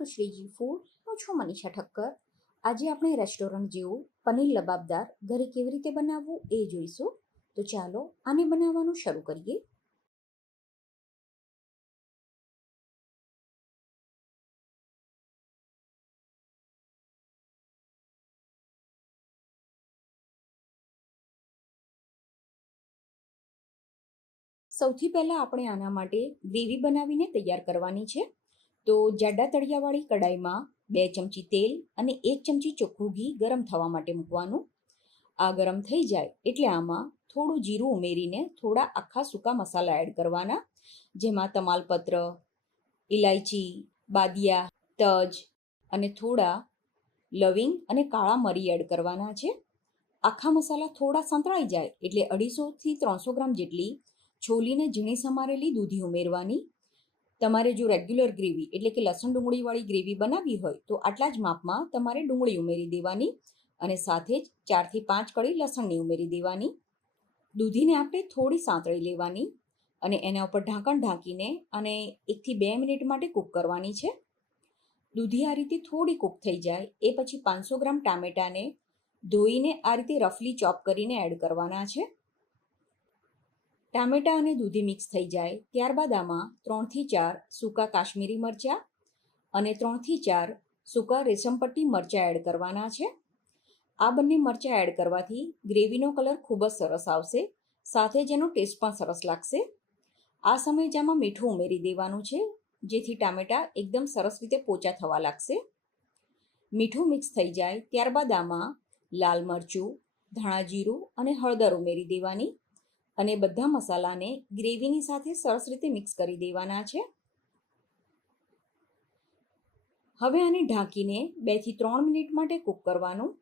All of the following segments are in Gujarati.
Two Shriji food. હું છું મનીષા ઠક્કર. આજે આપણે રેસ્ટોરન્ટ જેવું પનીર લબાબદાર ઘરે કેવી રીતે બનાવવું એ જોઈશું. તો ચાલો આને બનાવવાનું શરૂ કરીએ. સૌથી પહેલાં આપણે આના માટે ગ્રેવી બનાવીને તૈયાર કરવાની છે. તો જાડા તળિયાવાળી કડાઈમાં 2 ચમચી તેલ અને 1 ચમચી ચોખ્ખું ઘી ગરમ થવા માટે મૂકવાનું. આ ગરમ થઈ જાય એટલે આમાં થોડું જીરું ઉમેરીને થોડા આખા સૂકા મસાલા એડ કરવાના, જેમાં તમાલપત્ર, ઇલાયચી, બાદિયા, તજ અને થોડા લવિંગ અને કાળા મરી એડ કરવાના છે. આખા મસાલા થોડા સંતળાઈ જાય એટલે 250 થી 300 ગ્રામ જેટલી છોલીને ઝીણી સમારેલી દૂધી ઉમેરવાની. તમારે જો રેગ્યુલર ગ્રેવી એટલે કે લસણ ડુંગળીવાળી ગ્રેવી બનાવવી હોય તો આટલા જ માપમાં તમારે ડુંગળી ઉમેરી દેવાની અને સાથે જ 4 થી 5 કળી લસણની ઉમેરી દેવાની. દૂધીને આપણે થોડી સાંતળી લેવાની અને એના ઉપર ઢાંકણ ઢાંકીને અને 1 થી 2 મિનિટ માટે કૂક કરવાની છે. દૂધી આ રીતે થોડી કૂક થઈ જાય એ પછી 500 ગ્રામ ટામેટાને ધોઈને આ રીતે રફલી ચોપ કરીને એડ કરવાના છે. ટામેટા અને દૂધી મિક્સ થઈ જાય ત્યારબાદ આમાં 3 થી 4 સૂકા કાશ્મીરી મરચાં અને 3 થી 4 સૂકા રેશમપટ્ટી મરચાં એડ કરવાના છે. આ બંને મરચાં એડ કરવાથી ગ્રેવીનો કલર ખૂબ જ સરસ આવશે, સાથે જ એનો ટેસ્ટ પણ સરસ લાગશે. આ સમયે જ આમાં મીઠું ઉમેરી દેવાનું છે, જેથી ટામેટા એકદમ સરસ રીતે પોચા થવા લાગશે. મીઠું મિક્સ થઈ જાય ત્યારબાદ આમાં લાલ મરચું, ધાણા જીરું અને હળદર ઉમેરી દેવાની અને બધા મસાલાને ગ્રેવીની સાથે સરસ રીતે મિક્સ કરી દેવાના છે. હવે આને ઢાંકીને 2 થી 3 મિનિટ માટે કૂક કરવાનું.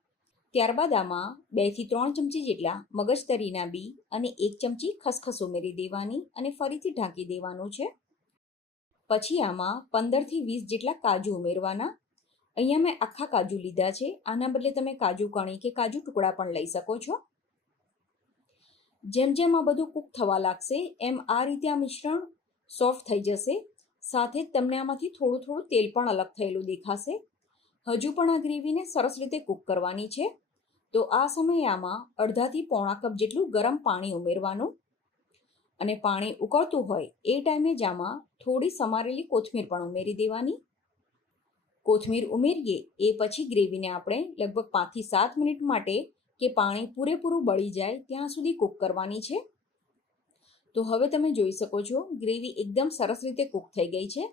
ત્યારબાદ આમાં 2 થી 3 ચમચી જેટલા મગજતરીના બી અને 1 ચમચી ખસખસ ઉમેરી દેવાની અને ફરીથી ઢાંકી દેવાનું છે. પછી આમાં 15 થી 20 જેટલા કાજુ ઉમેરવાના. અહીંયા મેં આખા કાજુ લીધા છે, આના બદલે તમે કાજુ કણી કે કાજુ ટુકડા પણ લઈ શકો છો. જેમ જેમ આ બધું કૂક થવા લાગશે એમ આ રીતે આ મિશ્રણ સોફ્ટ થઈ જશે. સાથે જ તમને આમાંથી થોડું થોડું તેલ પણ અલગ થયેલું દેખાશે. હજુ પણ આ ગ્રેવીને સરસ રીતે કૂક કરવાની છે. તો આ સમયે આમાં અડધાથી પોણા કપ જેટલું ગરમ પાણી ઉમેરવાનું અને પાણી ઉકળતું હોય એ ટાઈમે જ આમાં થોડી સમારેલી કોથમીર પણ ઉમેરી દેવાની. કોથમીર ઉમેરીએ એ પછી ગ્રેવીને આપણે લગભગ 5 થી 7 મિનિટ માટે કે પાણી પૂરેપૂરું બળી જાય ત્યાં સુધી કૂક કરવાની છે. તો હવે તમે જોઈ શકો છો ગ્રેવી એકદમ સરસ રીતે કૂક થઈ ગઈ છે.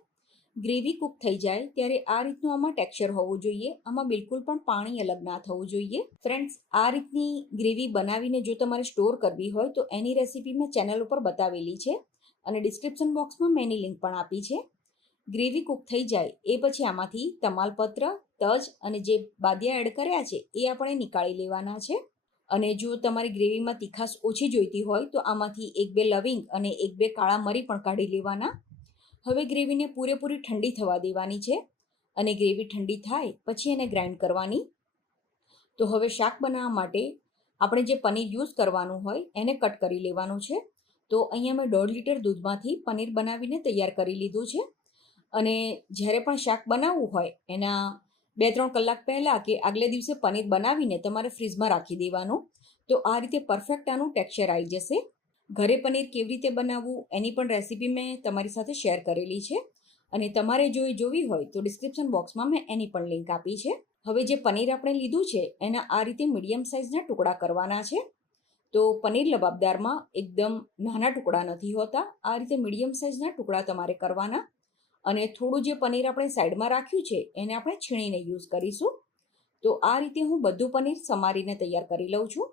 ગ્રેવી કૂક થઈ જાય ત્યારે આ રીતનું આમાં ટેક્સચર હોવું જોઈએ, આમાં બિલકુલ પણ પાણી અલગ ના થવું જોઈએ. ફ્રેન્ડ્સ, આ રીતની ગ્રેવી બનાવીને જો તમારે સ્ટોર કરવી હોય તો એની રેસીપી મેં ચેનલ ઉપર બતાવેલી છે અને ડિસ્ક્રિપ્શન બોક્સમાં મેં એની લિંક પણ આપી છે. ગ્રેવી કૂક થઈ જાય એ પછી આમાંથી તમાલપત્ર, તજ અને જે બાદિયા એડ કર્યા છે એ આપણે નીકાળી લેવાના છે. અને જો તમારી ગ્રેવીમાં તીખાશ ઓછી જોઈતી હોય તો આમાંથી 1-2 લવિંગ અને 1-2 કાળા મરી પણ કાઢી લેવાના. હવે ગ્રેવીને પૂરેપૂરી ઠંડી થવા દેવાની છે અને ગ્રેવી ઠંડી થાય પછી એને ગ્રાઇન્ડ કરવાની. તો હવે શાક બનાવવા માટે આપણે જે પનીર યુઝ કરવાનું હોય એને કટ કરી લેવાનું છે. તો અહીંયા મેં 1.5 લીટર દૂધમાંથી પનીર બનાવીને તૈયાર કરી લીધું છે. અને જ્યારે પણ શાક બનાવવું હોય એના 2-3 કલાક પહેલાં કે આગલે દિવસે પનીર બનાવીને તમારે ફ્રીઝમાં રાખી દેવાનું. તો આ રીતે પરફેક્ટ આનું ટેક્સચર આવી જશે. ઘરે પનીર કેવી રીતે બનાવવું એની પણ રેસીપી મેં તમારી સાથે શેર કરેલી છે અને તમારે જો એ જોવી હોય તો ડિસ્ક્રિપ્શન બોક્સમાં મેં એની પણ લિંક આપી છે. હવે જે પનીર આપણે લીધું છે એના આ રીતે મીડિયમ સાઇઝના ટુકડા કરવાના છે. તો પનીર લબાબદારમાં એકદમ નાના ટુકડા નથી હોતા, આ રીતે મીડિયમ સાઇઝના ટુકડા તમારે કરવાના. અને થોડું જે પનીર આપણે સાઈડમાં રાખ્યું છે એને આપણે છીણીને યુઝ કરીશું. તો આ રીતે હું બધું પનીર સમારીને તૈયાર કરી લઉં છું.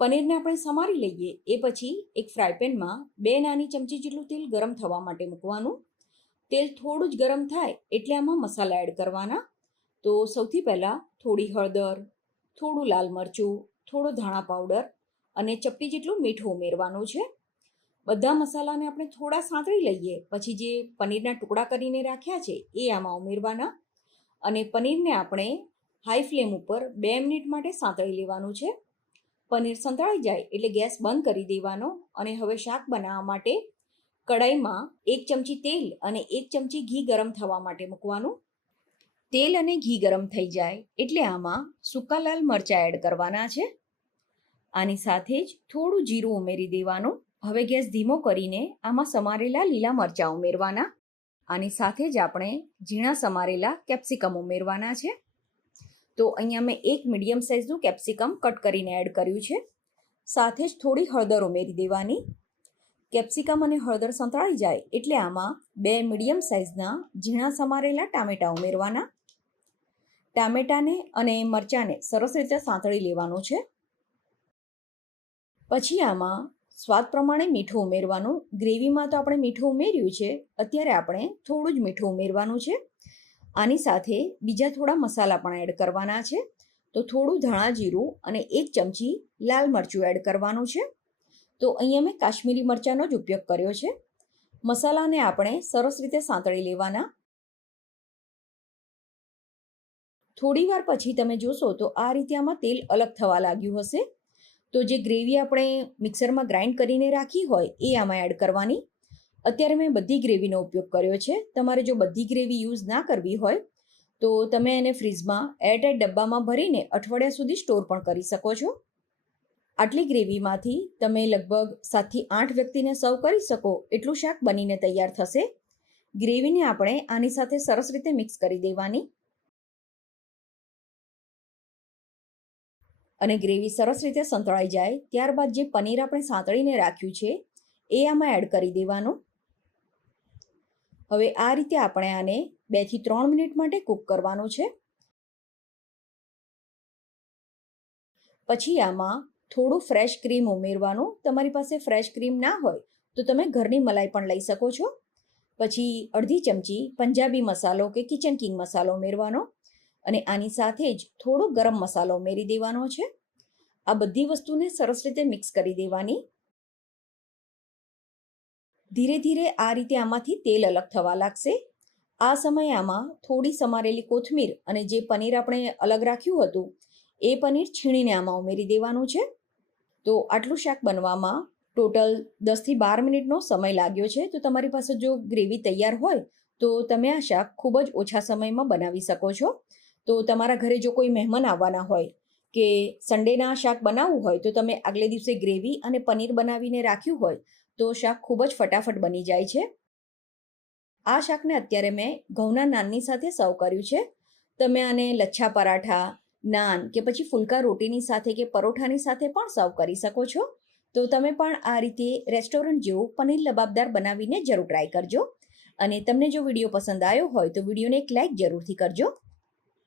પનીરને આપણે સમારી લઈએ એ પછી એક ફ્રાય પેનમાં 2 નાની ચમચી જેટલું તેલ ગરમ થવા માટે મૂકવાનું. તેલ થોડું જ ગરમ થાય એટલે આમાં મસાલા એડ કરવાના. તો સૌથી પહેલાં થોડી હળદર, થોડું લાલ મરચું, થોડો ધાણા પાવડર અને ચપટી જેટલું મીઠું ઉમેરવાનું છે. બધા મસાલાને આપણે થોડા સાંતળી લઈએ પછી જે પનીરના ટુકડા કરીને રાખ્યા છે એ આમાં ઉમેરવાના અને પનીરને આપણે હાઈ ફ્લેમ ઉપર 2 મિનિટ માટે સાંતળી લેવાનું છે. પનીર સંતળાઈ જાય એટલે ગેસ બંધ કરી દેવાનો અને હવે શાક બનાવવા માટે કડાઈમાં 1 ચમચી તેલ અને 1 ચમચી ઘી ગરમ થવા માટે મૂકવાનું. તેલ અને ઘી ગરમ થઈ જાય એટલે આમાં સૂકા લાલ મરચાં એડ કરવાના છે. આની સાથે જ થોડું જીરું ઉમેરી દેવાનું. હવે ગેસ ધીમો કરીને આમાં સમારેલા લીલા મરચાં ઉમેરવાના. આની સાથે જ આપણે ઝીણા સમારેલા કેપ્સિકમ ઉમેરવાના છે. તો અહીંયા મેં એક મીડિયમ સાઇઝનું કેપ્સિકમ કટ કરીને એડ કર્યું છે. સાથે જ થોડી હળદર ઉમેરી દેવાની. કેપ્સિકમ અને હળદર સંતળાઈ જાય એટલે આમાં 2 મીડિયમ સાઇઝના ઝીણા સમારેલા ટામેટાં ઉમેરવાના. ટામેટાને અને મરચાંને સરસ રીતે સાંતળી લેવાનું છે. પછી આમાં સ્વાદ પ્રમાણે મીઠું ઉમેરવાનું. ગ્રેવીમાં તો આપણે મીઠું ઉમેર્યું છે, અત્યારે આપણે થોડું જ મીઠું ઉમેરવાનું છે. આની સાથે બીજા થોડા મસાલા પણ એડ કરવાના છે. તો થોડું ધાણા જીરું અને 1 ચમચી લાલ મરચું એડ કરવાનું છે. તો અહીંયા મેં કાશ્મીરી મરચાંનો જ ઉપયોગ કર્યો છે. મસાલાને આપણે સરસ રીતે સાંતળી લેવાના. થોડી વાર પછી તમે જોશો તો આ રીતે આમાં તેલ અલગ થવા લાગ્યું હશે. તો જે ગ્રેવી આપણે મિક્સરમાં ગ્રાઇન્ડ કરીને રાખી હોય એ આમાં એડ કરવાની. અત્યારે મેં બધી ગ્રેવીનો ઉપયોગ કર્યો છે. તમારે જો બધી ગ્રેવી યુઝ ના કરવી હોય તો તમે એને ફ્રીઝમાં એરટાઇટ ડબ્બામાં ભરીને અઠવાડિયા સુધી સ્ટોર પણ કરી શકો છો. આટલી ગ્રેવીમાંથી તમે લગભગ 7થી 8 વ્યક્તિને સર્વ કરી શકો એટલું શાક બનીને તૈયાર થશે. ગ્રેવીને આપણે આની સાથે સરસ રીતે મિક્સ કરી દેવાની અને ગ્રેવી સરસ રીતે સંતળાઈ જાય ત્યારબાદ જે પનીર આપણે સાંતળીને રાખ્યું છે એ આમાં એડ કરી દેવાનું. હવે આ રીતે આપણે આને 2 થી 3 મિનિટ માટે કૂક કરવાનું છે. પછી આમાં થોડું ફ્રેશ ક્રીમ ઉમેરવાનું. તમારી પાસે ફ્રેશ ક્રીમ ના હોય તો તમે ઘરની મલાઈ પણ લઈ શકો છો. પછી અડધી ચમચી પંજાબી મસાલો કે કિચન કિંગ મસાલો ઉમેરવાનો અને આની સાથે જ થોડો ગરમ મસાલો ઉમેરી દેવાનો છે. આ બધી વસ્તુને સરસ રીતે મિક્સ કરી દેવાની. ધીરે ધીરે આ રીતે આમાંથી તેલ અલગ થવા લાગશે. આ સમયે આમાં થોડી સમારેલી કોથમીર અને જે પનીર આપણે અલગ રાખ્યું હતું એ પનીર છીણીને આમાં ઉમેરી દેવાનું છે. તો આટલું શાક બનવામાં ટોટલ 10 થી 12 મિનિટનો સમય લાગ્યો છે. તો તમારી પાસે જો ગ્રેવી તૈયાર હોય તો તમે આ શાક ખૂબ જ ઓછા સમયમાં બનાવી શકો છો. તો તમારા ઘરે જો કોઈ મહેમાન આવવાના હોય કે સન્ડેના શાક બનાવવું હોય તો તમે આગલે દિવસે ગ્રેવી અને પનીર બનાવીને રાખ્યું હોય તો શાક ખૂબ જ ફટાફટ બની જાય છે. આ શાકને અત્યારે મેં ઘઉંના નાનની સાથે સર્વ કર્યું છે. તમે આને લચ્છા પરાઠા, નાન કે પછી ફુલકા રોટીની સાથે કે પરોઠાની સાથે પણ સર્વ કરી શકો છો. તો તમે પણ આ રીતે રેસ્ટોરન્ટ જેવું પનીર લબાબદાર બનાવીને જરૂર ટ્રાય કરજો. અને તમને જો વિડીયો પસંદ આવ્યો હોય તો વિડીયોને એક લાઇક જરૂરથી કરજો.